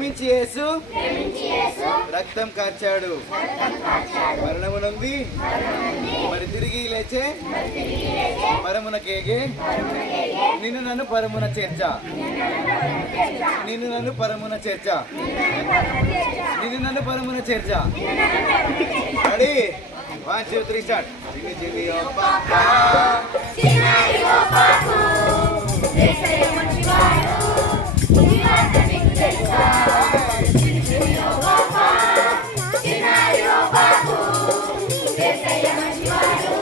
ప్రేమించి యేసు రక్తం కార్చాడు, మరణము నొంది మరి తిరిగి లేచే పరమునకేగే నిన్ను నన్ను పరమున చేర్చా, నిన్ను నన్ను పరమున చేర్చా, నిన్ను నన్ను పరమున చేర్చా. Ready 1 2 3 start. జింగి జింగి ఓ పాపా చిన్నారి ఓ పాపు యేసయ్య మంచివాడు ఈ వార్త నీకు తెలుసా. జింగి జింగి ఓ పాపా చిన్నారి ఓ పాపు యేసయ్య మంచివాడు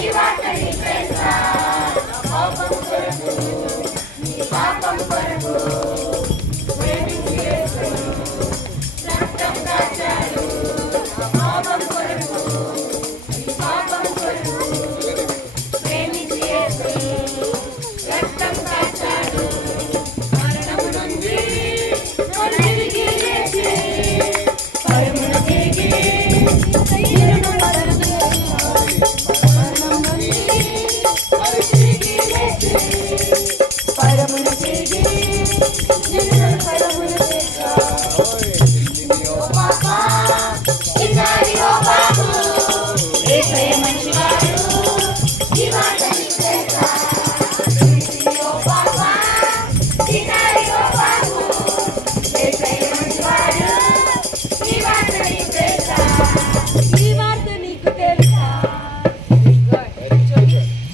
ఈ వార్త నీకు తెలుసా. పాపం కొరకు నీ పాపం కొరకు ప్రేమించి యేసు రక్తం కార్చాడు, పాపం కొరకు నీ పాపం కొరకు ప్రేమించి యేసు రక్తం కార్చాడు, మరణము నుండి తిరిగి లేచి పరమున తిరిగి నిన్ను మరణం నుండి తిరిగి లేచి పరమున తిరిగి నిన్ను